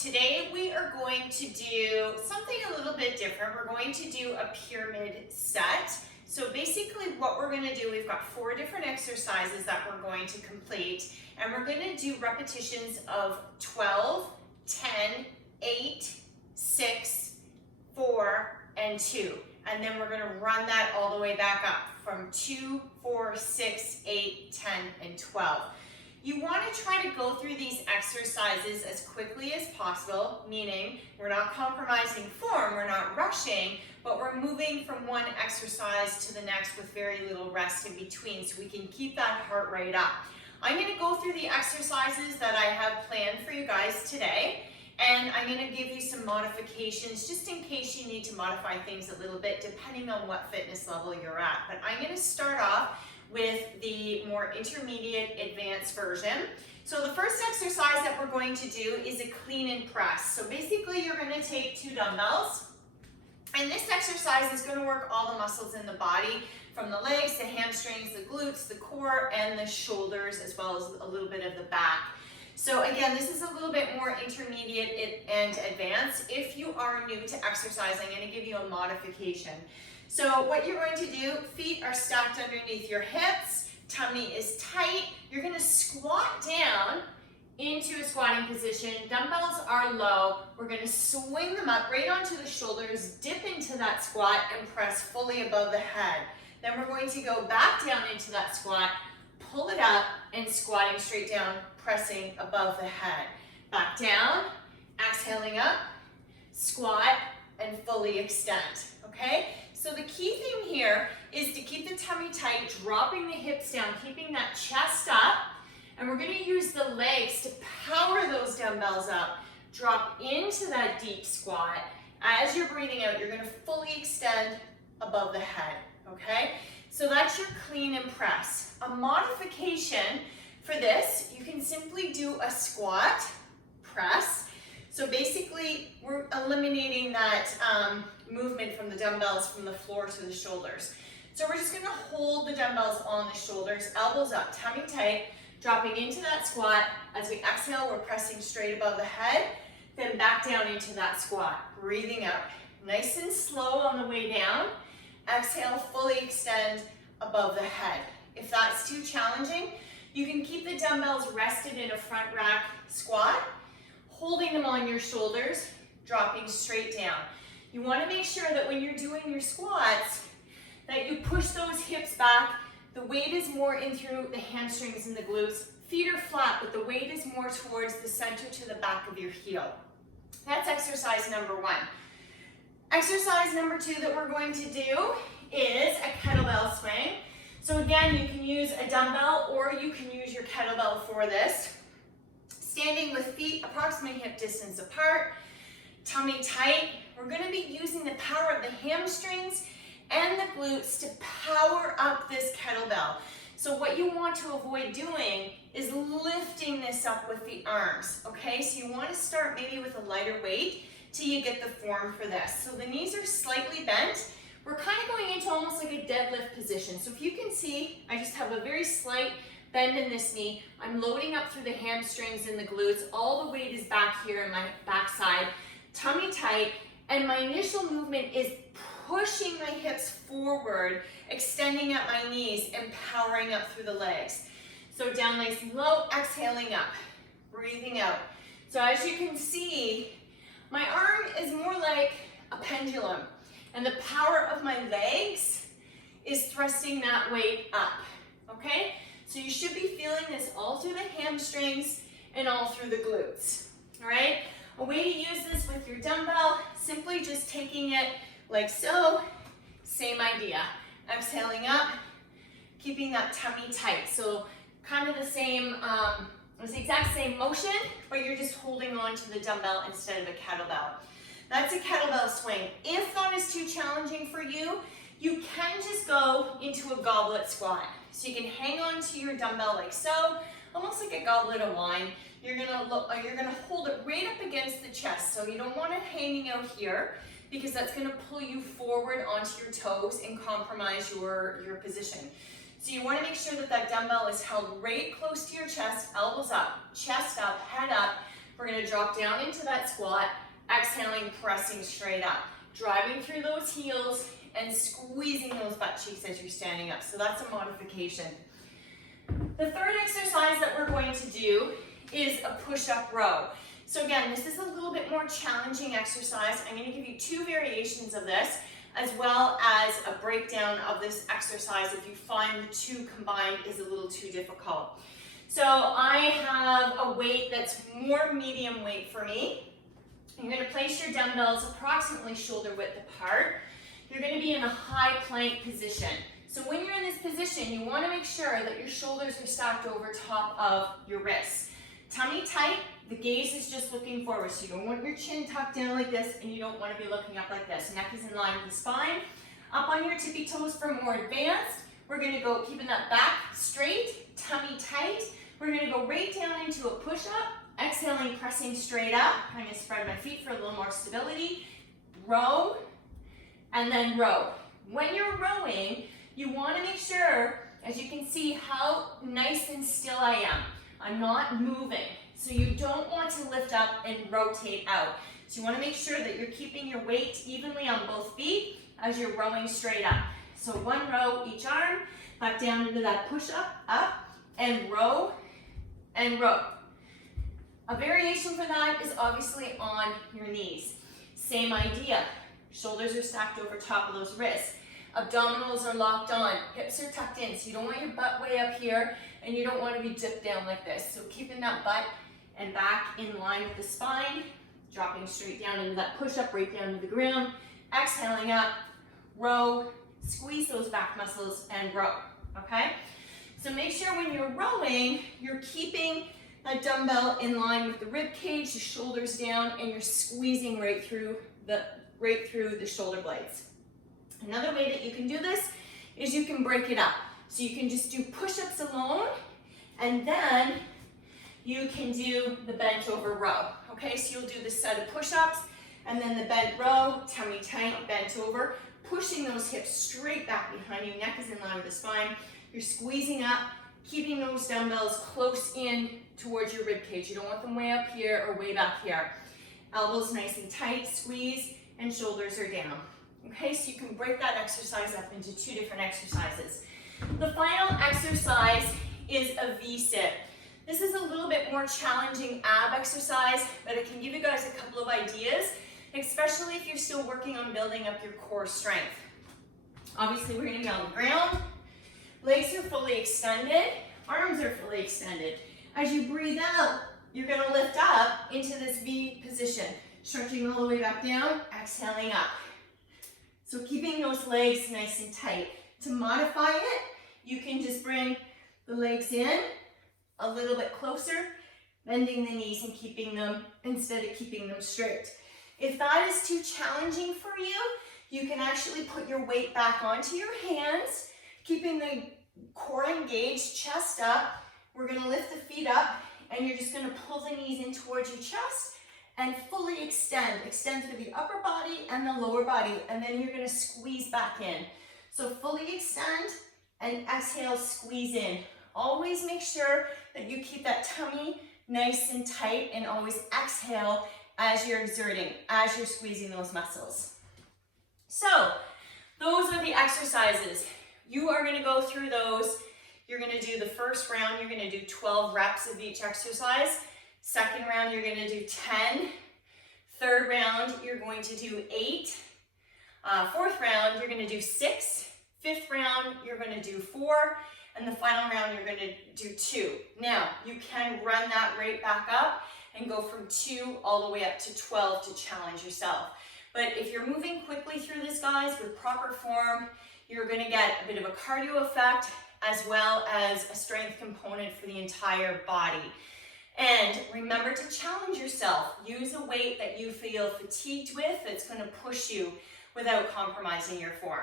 today we are going to do something a little bit different. We're going to do a pyramid set. So basically what we're going to do, we've got 4 different exercises that we're going to complete, and we're going to do repetitions of 12, 10, 8, 6, 4, and 2. And then we're going to run that all the way back up from 2, 4, 6, 8, 10, and 12. You want to try to go through these exercises as quickly as possible, meaning we're not compromising form, we're not rushing, but we're moving from one exercise to the next with very little rest in between so we can keep that heart rate up. I'm going to go through the exercises that I have planned for you guys today, and I'm going to give you some modifications just in case you need to modify things a little bit depending on what fitness level you're at. But I'm going to start off with the more intermediate advanced version. So the first exercise that we're going to do is a clean and press. So basically you're going to take 2 dumbbells, and this exercise is going to work all the muscles in the body, from the legs, the hamstrings, the glutes, the core, and the shoulders, as well as a little bit of the back. So again, this is a little bit more intermediate and advanced. If you are new to exercise, I'm going to give you a modification. So what you're going to do, feet are stacked underneath your hips, tummy is tight. You're going to squat down into a squatting position. Dumbbells are low. We're going to swing them up right onto the shoulders, dip into that squat, and press fully above the head. Then we're going to go back down into that squat, pull it up, and squatting straight down, pressing above the head. Back down, exhaling up, squat, and fully extend, okay? So the key thing here is to keep the tummy tight, dropping the hips down, keeping that chest up, and we're going to use the legs to power those dumbbells up. Drop into that deep squat. As you're breathing out, you're going to fully extend above the head, okay? So that's your clean and press. A modification for this, you can simply do a squat, press. So basically, we're eliminating that movement from the dumbbells from the floor to the shoulders. So we're just going to hold the dumbbells on the shoulders, elbows up, tummy tight, dropping into that squat. As we exhale, we're pressing straight above the head, then back down into that squat, breathing out. Nice and slow on the way down. Exhale, fully extend above the head. If that's too challenging, you can keep the dumbbells rested in a front rack squat, holding them on your shoulders, dropping straight down. You want to make sure that when you're doing your squats, that you push those hips back. The weight is more in through the hamstrings and the glutes. Feet are flat, but the weight is more towards the center to the back of your heel. That's exercise number 1. Exercise number 2 that we're going to do is a kettlebell swing. So again, you can use a dumbbell or you can use your kettlebell for this. Standing with feet approximately hip distance apart, tummy tight. We're going to be using the power of the hamstrings and the glutes to power up this kettlebell. So what you want to avoid doing is lifting this up with the arms, okay? So you want to start maybe with a lighter weight till you get the form for this. So the knees are slightly bent. We're kind of going into almost like a deadlift position. So if you can see, I just have a very slight bend in this knee. I'm loading up through the hamstrings and the glutes. All the weight is back here in my backside, tummy tight, and my initial movement is pushing my hips forward, extending at my knees, and powering up through the legs. So down nice and low, exhaling up, breathing out. So as you can see, my arm is more like a pendulum, and the power of my legs is thrusting that weight up, okay? So you should be feeling this all through the hamstrings and all through the glutes, all right? A way to use this with your dumbbell, simply just taking it like so, same idea. Exhaling up, keeping that tummy tight. So kind of the same, it's the exact same motion, but you're just holding on to the dumbbell instead of a kettlebell. That's a kettlebell swing. If that is too challenging for you, you can just go into a goblet squat. So you can hang on to your dumbbell like so, almost like a goblet of wine. You're gonna hold it right up against the chest. So you don't want it hanging out here because that's gonna pull you forward onto your toes and compromise your position. So you wanna make sure that that dumbbell is held right close to your chest, elbows up, chest up, head up, We're gonna drop down into that squat, exhaling, pressing straight up, driving through those heels and squeezing those butt cheeks as you're standing up. So that's a modification. The third exercise that we're going to do is a push-up row. So again, this is a little bit more challenging exercise. I'm going to give you 2 variations of this, as well as a breakdown of this exercise if you find the 2 combined is a little too difficult. So I have a weight that's more medium weight for me. You're going to place your dumbbells approximately shoulder width apart. You're going to be in a high plank position. So when you're in this position, you want to make sure that your shoulders are stacked over top of your wrists. Tummy tight, the gaze is just looking forward. So you don't want your chin tucked down like this, and you don't want to be looking up like this. Neck is in line with the spine. Up on your tippy toes for more advanced. We're going to go keeping that back straight, tummy tight. We're going to go right down into a push-up. Exhaling, pressing straight up. I'm going to spread my feet for a little more stability. Row, and then row. When you're rowing, you want to make sure, as you can see, how nice and still I am. I'm not moving. So you don't want to lift up and rotate out. So you want to make sure that you're keeping your weight evenly on both feet as you're rowing straight up. So 1 row each arm, back down into that push-up, up, and row, and row. A variation for that is obviously on your knees. Same idea. Shoulders are stacked over top of those wrists. Abdominals are locked on. Hips are tucked in. So you don't want your butt way up here, and you don't want to be dipped down like this. So keeping that butt and back in line with the spine, dropping straight down into that push-up, right down to the ground. Exhaling up, row, squeeze those back muscles, and row. Okay? So make sure when you're rowing, you're keeping that dumbbell in line with the rib cage, the shoulders down, and you're squeezing right through the shoulder blades. Another way that you can do this is you can break it up. So you can just do push-ups alone, and then you can do the bent over row. Okay, so you'll do this set of push-ups, and then the bent row, tummy tight, bent over, pushing those hips straight back behind you, neck is in line with the spine. You're squeezing up, keeping those dumbbells close in towards your rib cage. You don't want them way up here or way back here. Elbows nice and tight, squeeze, and shoulders are down. Okay, so you can break that exercise up into 2 different exercises. The final exercise is a V-sit. This is a little bit more challenging ab exercise, but it can give you guys a couple of ideas, especially if you're still working on building up your core strength. Obviously, we're going to be on the ground. Legs are fully extended. Arms are fully extended. As you breathe out, you're going to lift up into this V position, stretching all the way back down, exhaling up. So keeping those legs nice and tight. To modify it, you can just bring the legs in a little bit closer, bending the knees and keeping them, instead of keeping them straight. If that is too challenging for you, you can actually put your weight back onto your hands, keeping the core engaged, chest up. We're going to lift the feet up, and you're just going to pull the knees in towards your chest and fully extend. Extend through the upper body and the lower body, and then you're going to squeeze back in. So fully extend and exhale, squeeze in. Always make sure that you keep that tummy nice and tight, and always exhale as you're exerting, as you're squeezing those muscles. So those are the exercises. You are going to go through those. You're going to do the first round, you're going to do 12 reps of each exercise. Second round, you're going to do 10. Third round, you're going to do 8. Fourth round, you're going to do 6. Fifth round, you're going to do 4. And the final round, you're going to do 2. Now, you can run that rate back up and go from 2 all the way up to 12 to challenge yourself. But if you're moving quickly through this, guys, with proper form, you're going to get a bit of a cardio effect as well as a strength component for the entire body. And remember to challenge yourself. Use a weight that you feel fatigued with that's going to push you without compromising your form.